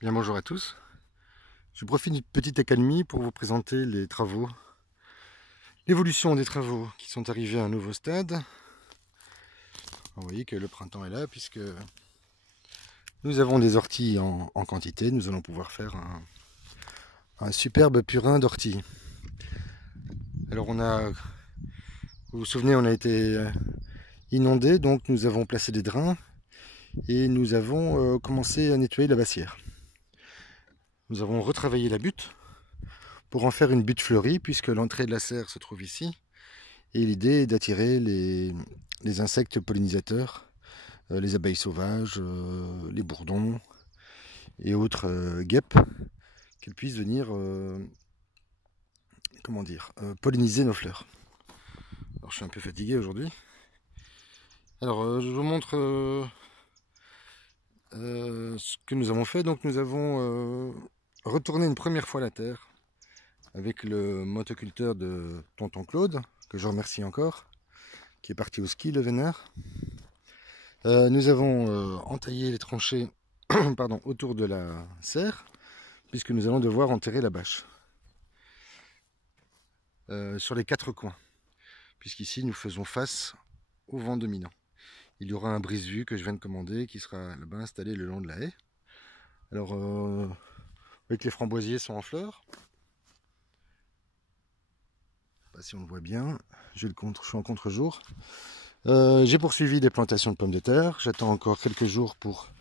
Bien, bonjour à tous. Je profite d'une petite accalmie pour vous présenter les travaux, l'évolution des travaux qui sont arrivés à un nouveau stade. Vous voyez que le printemps est là puisque nous avons des orties en quantité. Nous allons pouvoir faire un superbe purin d'orties. Alors vous vous souvenez, on a été inondé, donc nous avons placé des drains et nous avons commencé à nettoyer la bassière. Nous avons retravaillé la butte pour en faire une butte fleurie puisque l'entrée de la serre se trouve ici. Et l'idée est d'attirer les insectes pollinisateurs, les abeilles sauvages, les bourdons et autres guêpes, qu'elles puissent venir polliniser nos fleurs. Alors je suis un peu fatigué aujourd'hui. Alors je vous montre ce que nous avons fait. Donc nous avons retourné une première fois la terre avec le motoculteur de Tonton Claude, que je remercie encore, qui est parti au ski, le vénère. Nous avons entaillé les tranchées pardon, autour de la serre, puisque nous allons devoir enterrer la bâche sur les 4 coins, puisqu'ici nous faisons face au vent dominant. Il y aura un brise-vue que je viens de commander qui sera là-bas installé le long de la haie. Alors, vous voyez que les framboisiers sont en fleurs. Je sais pas si on le voit bien, je suis en contre-jour. J'ai poursuivi des plantations de pommes de terre. J'attends encore quelques jours pour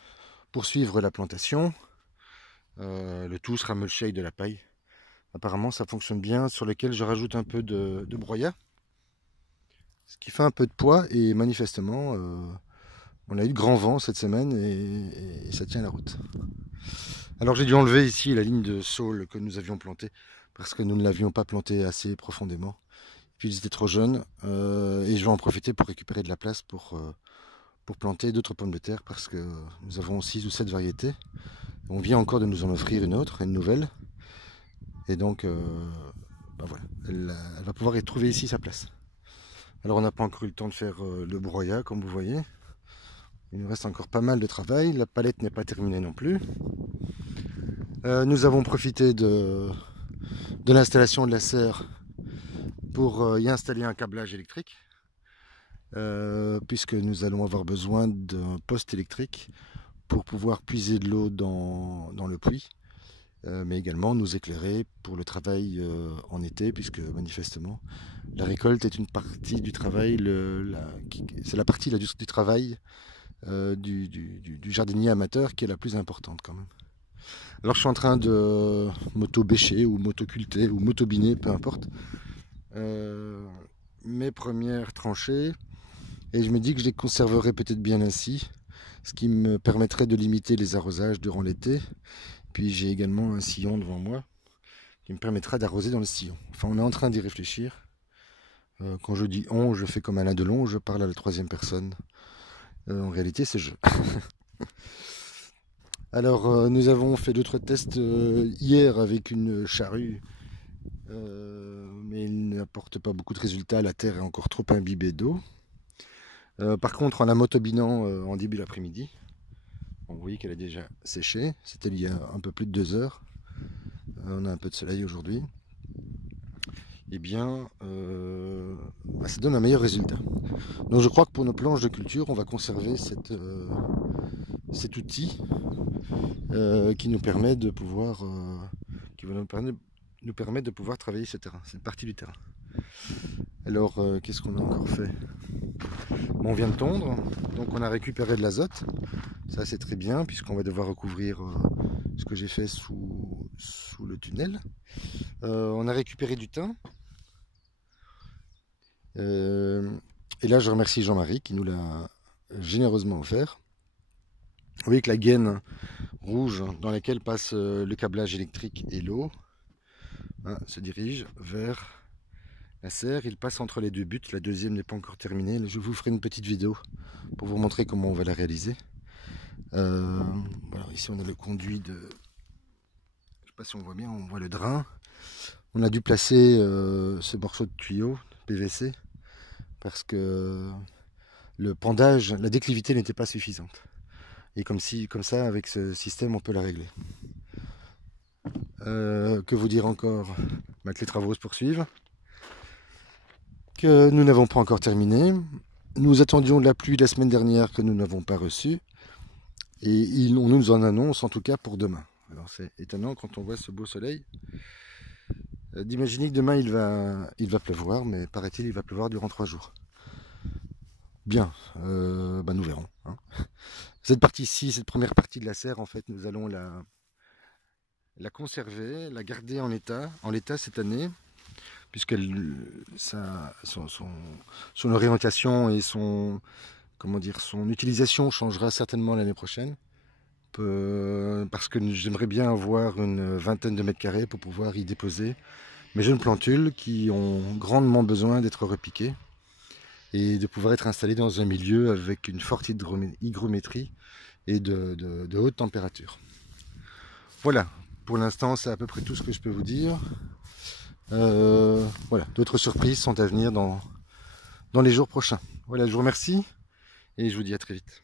poursuivre la plantation. Le tout sera mulché avec de la paille. Apparemment ça fonctionne bien, sur lequel je rajoute un peu de broyat, ce qui fait un peu de poids, et manifestement on a eu de grand vent cette semaine et ça tient la route. Alors j'ai dû enlever ici la ligne de saule que nous avions plantée parce que nous ne l'avions pas plantée assez profondément. Puis ils étaient trop jeunes et je vais en profiter pour récupérer de la place pour planter d'autres pommes de terre parce que nous avons 6 ou 7 variétés. On vient encore de nous en offrir une autre, une nouvelle. Et donc, voilà, elle va pouvoir y trouver ici sa place. Alors on n'a pas encore eu le temps de faire le broyat, comme vous voyez. Il nous reste encore pas mal de travail. La palette n'est pas terminée non plus. Nous avons profité de l'installation de la serre pour y installer un câblage électrique. Puisque nous allons avoir besoin d'un poste électrique pour pouvoir puiser de l'eau dans le puits. Mais également nous éclairer pour le travail en été, puisque manifestement la récolte est une partie du travail, c'est la partie du travail du jardinier amateur qui est la plus importante quand même. Alors je suis en train de moto-bêcher ou motoculter ou motobiner, peu importe, mes premières tranchées, et je me dis que je les conserverai peut-être bien ainsi, ce qui me permettrait de limiter les arrosages durant l'été. Puis j'ai également un sillon devant moi qui me permettra d'arroser dans le sillon. Enfin, on est en train d'y réfléchir. Quand je dis on, je fais comme Alain Delon, je parle à la 3e personne. En réalité, c'est je. Alors, nous avons fait d'autres tests hier avec une charrue, mais il n'apporte pas beaucoup de résultats. La terre est encore trop imbibée d'eau. Par contre, en la motobinant en début d'après-midi, vous voyez qu'elle a déjà séché. C'était il y a un peu plus de 2 heures. On a un peu de soleil aujourd'hui. Eh bien, ça donne un meilleur résultat. Donc je crois que pour nos planches de culture, on va conserver cet outil qui nous permet de pouvoir, travailler ce terrain, cette partie du terrain. Alors, qu'est-ce qu'on a encore fait? Bon, on vient de tondre, donc on a récupéré de l'azote. Ça c'est très bien puisqu'on va devoir recouvrir ce que j'ai fait sous le tunnel. On a récupéré du thym. Et là je remercie Jean-Marie qui nous l'a généreusement offert. Vous voyez que la gaine rouge dans laquelle passe le câblage électrique et l'eau se dirige vers la serre. Il passe entre les 2 buts. La deuxième n'est pas encore terminée. Je vous ferai une petite vidéo pour vous montrer comment on va la réaliser. Voilà, ici on a le conduit de... Je sais pas si on voit bien, on voit le drain. On a dû placer ce morceau de tuyau PVC parce que le pendage, la déclivité n'était pas suffisante. Et comme ça, avec ce système, on peut la régler. Que vous dire encore? Que les travaux se poursuivent, que nous n'avons pas encore terminé. Nous attendions de la pluie la semaine dernière que nous n'avons pas reçue. Et on nous en annonce en tout cas pour demain. Alors c'est étonnant quand on voit ce beau soleil d'imaginer que demain il va pleuvoir, mais paraît-il il va pleuvoir durant 3 jours. Bien, nous verrons. Hein. Cette partie-ci, cette première partie de la serre, en fait, nous allons la conserver, la garder en l'état cette année, puisque son orientation et son utilisation changera certainement l'année prochaine. Parce que j'aimerais bien avoir une vingtaine de mètres carrés pour pouvoir y déposer mes jeunes plantules qui ont grandement besoin d'être repiquées et de pouvoir être installées dans un milieu avec une forte hygrométrie et de haute température. Voilà, pour l'instant c'est à peu près tout ce que je peux vous dire. Voilà, d'autres surprises sont à venir dans les jours prochains. Voilà, je vous remercie et je vous dis à très vite.